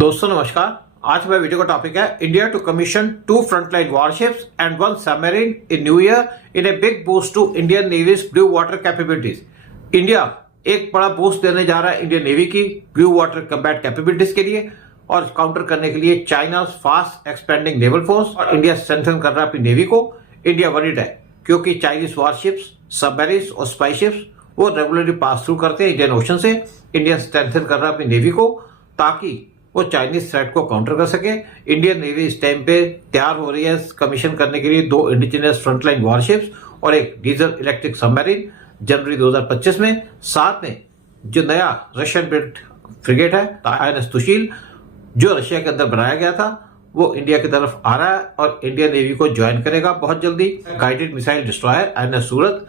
दोस्तों नमस्कार। आज का वीडियो का टॉपिक है India to commission 2 frontline warships and 1 submarine in new year in a big boost to Indian navy's blue water capabilities. India एक बड़ा बूस्ट देने जा रहा है इंडियन नेवी की ब्लू वाटर कम्बैट कैपेबिलिटीज के लिए और काउंटर करने के लिए China fast expanding naval force और इंडिया स्ट्रेंथन कर रहा है अपनी नेवी को। इंडिया वरीड है क्योंकि चाइनीज वॉरशिप्स, सबमरीन्स और स्पाई शिप्स वो रेगुलरली पास थ्रू करते हैं इंडियन ओशन से। इंडिया स्ट्रेंथन कर रहा है अपनी नेवी को ताकि वो चाइनीज थ्रेट को काउंटर कर सके। इंडियन नेवी इस टाइम पे तैयार हो रही है कमीशन करने के लिए 2 इंडिजिनियस फ्रंटलाइन वॉरशिप्स और एक डीजल इलेक्ट्रिक सबमरीन जनवरी 2025 में। साथ में जो नया रशियन बिल्ट फ्रिगेट है INS तुशील जो रशिया के अंदर बनाया गया था वो इंडिया की तरफ आ रहा है और इंडियन नेवी को ज्वाइन करेगा बहुत जल्दी। गाइडेड मिसाइल डिस्ट्रॉयर INS सूरत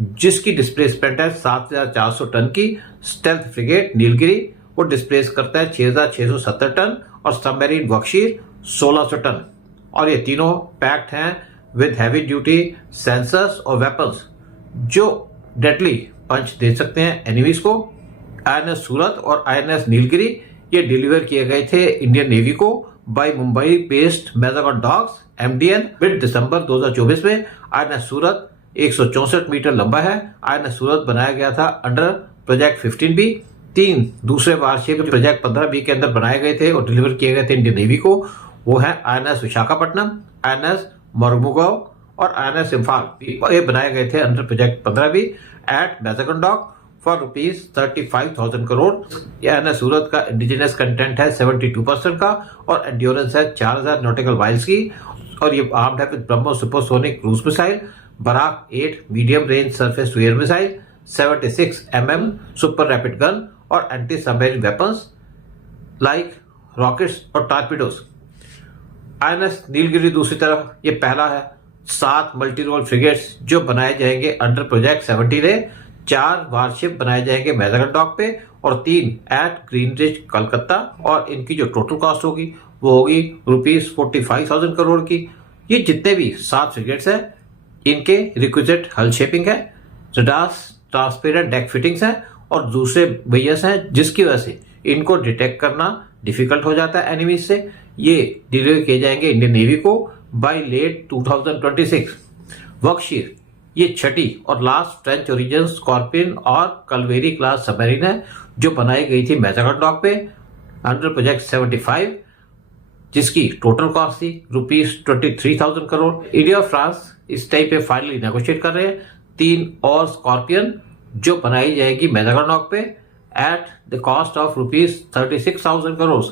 जिसकी डिस्प्लेसमेंट है 7400 टन की। स्टेल्थ फ्रिगेट नीलगिरी वो डिस्प्लेस करता है 6670 टन और सबमरीन बख्शीर 1600 टन। और ये तीनों पैक्ड हैं विद हैवी ड्यूटी सेंसर्स और वेपन्स जो डेडली पंच दे सकते हैं एनिमीज को। INS सूरत और INS नीलगिरी ये डिलीवर किए गए थे इंडियन नेवी को by Mumbai based Mazagon docks MDN mid दिसंबर 2024 में। INS सूरत 164 मीटर लंबा है। INS सूरत बनाया गया था अंडर प्रोजेक्ट 15B। 3 दूसरे वारशिप प्रोजेक्ट 15B के अंदर बनाए गए थे और डिलीवर किए गए थे इंडियन नेवी को। वो है INS विशाखापट्टनम, INS मोरमुगांव और INS इम्फाल। ये बनाए गए थे under project 15B at Mazagon dock for ₹35,000 crore. INS Surat का इंडिजिनियस कंटेंट है 72% का और एंड्योरेंस है 4000 नॉटिकल माइल्स की। और ये आर्म्ड है with BrahMos supersonic cruise missile, Barak 8 medium range surface to air missile, 76 mm super rapid gun और anti submarine weapons like rockets और टॉर्पीडोज। INS नीलगिरी दूसरी तरफ ये पहला है 7 मल्टी रोल फ्रिगेट्स जो बनाए जाएंगे अंडर प्रोजेक्ट 17A। 4 वारशिप बनाए जाएंगे मैजागन डॉक पे और 3 एट ग्रीन रिज कलकत्ता। और इनकी जो टोटल कॉस्ट होगी वो होगी ₹45,000 करोड़ की। ये जितने भी 7 फ्रिगेट्स हैं इनके रिक्विजिट हल शेपिंग है, रडार्स ट्रांसपेरेंट डेक फिटिंग्स हैं और दूसरे वेयर्स हैं जिसकी वजह से इनको डिटेक्ट करना डिफिकल्ट हो जाता है एनिमीज से। ये डिलीवर किए जाएंगे इंडियन नेवी को बाय लेट 2026। बख्शीर ये छठी और लास्ट फ्रेंच ओरिजिन स्कॉर्पियन और कलवेरी क्लास सबमरीन है जो बनाई गई थी मैजागन डॉक पे अंडर प्रोजेक्ट 75 जिसकी टोटल कॉस्ट थी ₹23,000 करोड़। इंडिया और फ्रांस इस टाइम पे फाइनली नेगोशिएट कर रहे हैं 3 और स्कॉर्पियन जो बनाई जाएगी मैजागन डॉक पे at the cost of ₹36,000 crore.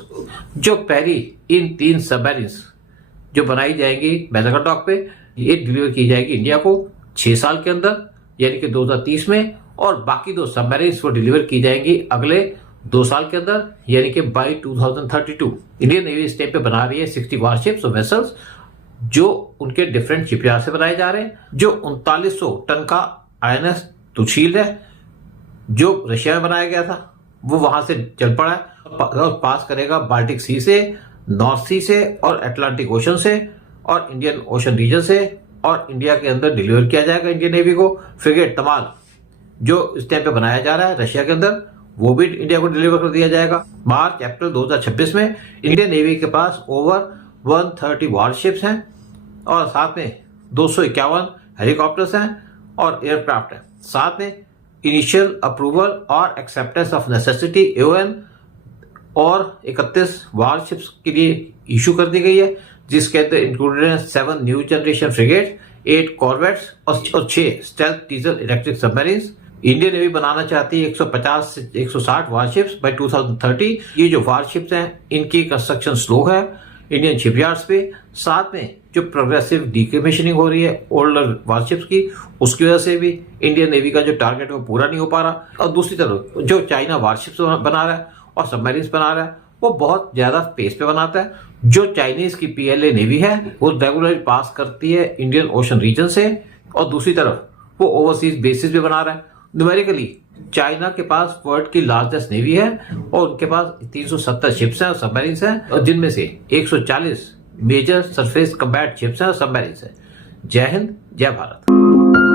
जो पहली इन 3 सबमरीन्स जो बनाई जाएंगी मैजागन डॉक पे ये डिलीवर की जाएगी इंडिया को 6 साल के अंदर यानी कि 2030 में और बाकी 2 सबमरीन्स वो डिलीवर की जाएंगी अगले 2 साल के अंदर यानी कि बाय 2032। इंडियन नेवी इस टाइम पे बना रही है 60 वारशिप्स और वेसल्स जो उनके डिफरेंट शिपयार्ड से बनाए जा रहे हैं। जो 3900 टन का INS तुशील है जो रशिया में बनाया गया था वो वहां से चल पड़ा है और पास करेगा बाल्टिक सी से, नॉर्थ सी से और अटलांटिक ओशन से और इंडियन ओशन रीजन से और इंडिया के अंदर डिलीवर किया जाएगा इंडियन नेवी को। फ्रिगेट तमाल जो इस टाइम पे बनाया जा रहा है रशिया के अंदर वो भी इंडिया को डिलीवर कर दिया जाएगा। मार्च अप्रैल 2026 में इंडियन नेवी के पास ओवर 130 वॉरशिप्स हैं और साथ में 251 हेलीकॉप्टर्स हैं और एयरक्राफ्ट हैं। साथ में इनिशियल अप्रूवल और एक्सेप्टेंस ऑफ नेसेसिटी AON और 31 वॉरशिप्स के लिए इशू कर दी गई है जिसके अंदर इंक्लूडेड है 7 न्यू जनरेशन फ्रिगेट, 8 कॉर्वेट्स और 6 stealth diesel electric submarines. Indian navy बनाना चाहती है 150 से 160 वारशिप्स बाय 2030। ये जो वारशिप्स हैं इनकी कंस्ट्रक्शन स्लो है इंडियन शिपयार्ड्स पे। साथ में जो प्रोग्रेसिव डीकमीशनिंग हो रही है ओल्डर वारशिप्स की उसकी वजह से भी इंडियन नेवी का जो टारगेट है वो पूरा नहीं हो पा रहा। और दूसरी तरफ जो चाइना वारशिप्स बना रहा है और सबमरीन्स बना रहा है वो बहुत ज्यादा पेस पे बनाता है। जो चाइनीज की PLA नेवी है वो रेगुलरली पास करती है इंडियन ओशन रीजन से और दूसरी तरफ वो ओवरसीज बेसिस पे बना रहा है। न्यूमेरिकली चाइना के पास वर्ल्ड की लार्जेस्ट नेवी है और उनके पास 370 शिप्स हैं और सबमरीन्स हैं और जिनमें से 140 मेजर सरफेस कम्बैट शिप्स हैं और सबमरीन्स हैं। जय हिंद, जय भारत।